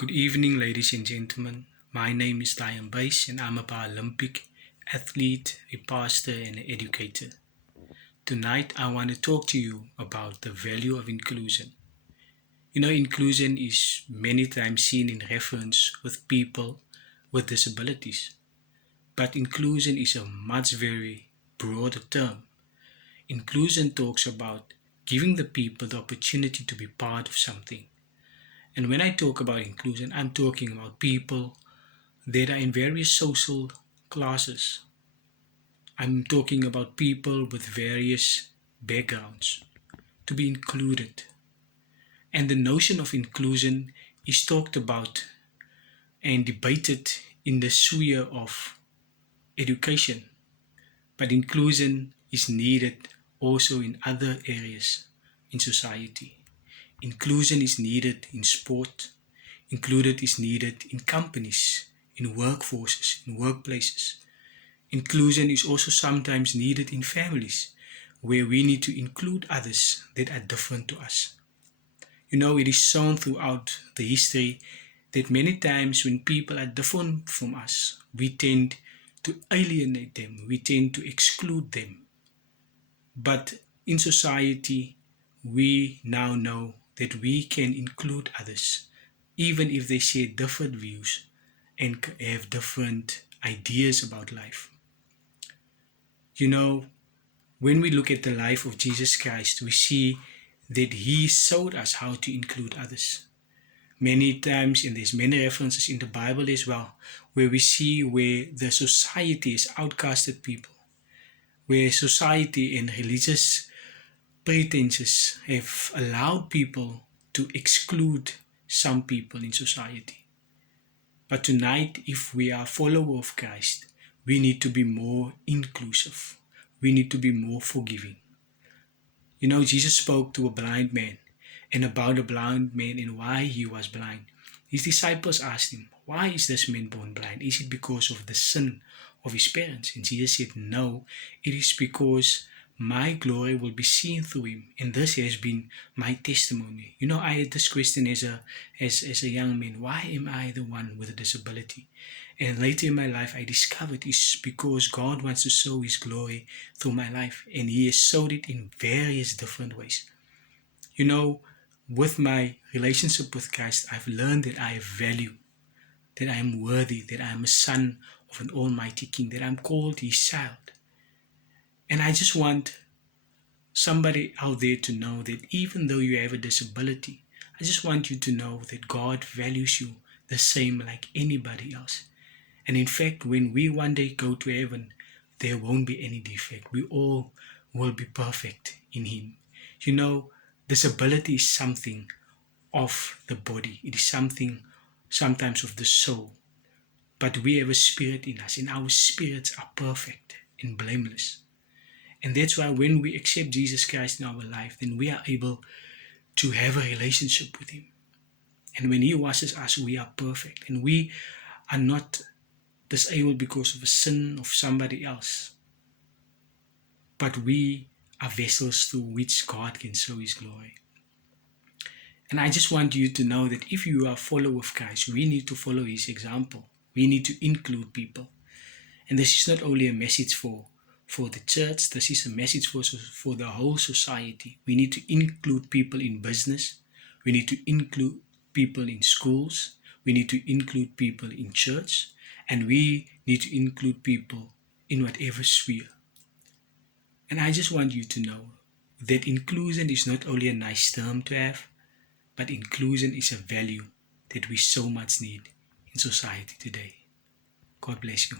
Good evening, ladies and gentlemen. My name is Diane Bass, and I'm a Paralympic athlete, a pastor, and an educator. Tonight, I want to talk to you about the value of inclusion. Inclusion is many times seen in reference with people with disabilities, but inclusion is a much very broader term. Inclusion talks about giving the people the opportunity to be part of something. And when I talk about inclusion, I'm talking about people that are in various social classes. I'm talking about people with various backgrounds to be included. And the notion of inclusion is talked about and debated in the sphere of education, but inclusion is needed also in other areas in society. Inclusion is needed in sport, included is needed in companies, in workforces, in workplaces. Inclusion is also sometimes needed in families, where we need to include others that are different to us. It is shown throughout the history that many times when people are different from us, we tend to alienate them, we tend to exclude them. But in society, we now know that we can include others, even if they share different views and have different ideas about life. When we look at the life of Jesus Christ, we see that he showed us how to include others. Many times, and there's many references in the Bible as well, where we see where the society has outcasted people, where society and religious pretenses have allowed people to exclude some people in society. But tonight, if we are followers of Christ, we need to be more inclusive. We need to be more forgiving. Jesus spoke to a blind man and about the blind man and why he was blind. His disciples asked him, "Why is this man born blind? Is it because of the sin of his parents?" And Jesus said, "No, it is because my glory will be seen through him, and this has been my testimony." I had this question as a young man: why am I the one with a disability? And later in my life, I discovered it's because God wants to show his glory through my life, and he has showed it in various different ways. With my relationship with Christ, I've learned that I have value, that I am worthy, that I am a son of an almighty king, that I'm called his child. And I just want somebody out there to know that even though you have a disability, I just want you to know that God values you the same like anybody else. And in fact, when we one day go to heaven, there won't be any defect. We all will be perfect in him. Disability is something of the body. It is something sometimes of the soul. But we have a spirit in us, and our spirits are perfect and blameless. And that's why when we accept Jesus Christ in our life, then we are able to have a relationship with him. And when he washes us, we are perfect. And we are not disabled because of a sin of somebody else. But we are vessels through which God can show his glory. And I just want you to know that if you are a follower of Christ, we need to follow his example. We need to include people. And this is not only a message for the church, this is a message for the whole society. We need to include people in business. We need to include people in schools. We need to include people in church. And we need to include people in whatever sphere. And I just want you to know that inclusion is not only a nice term to have, but inclusion is a value that we so much need in society today. God bless you.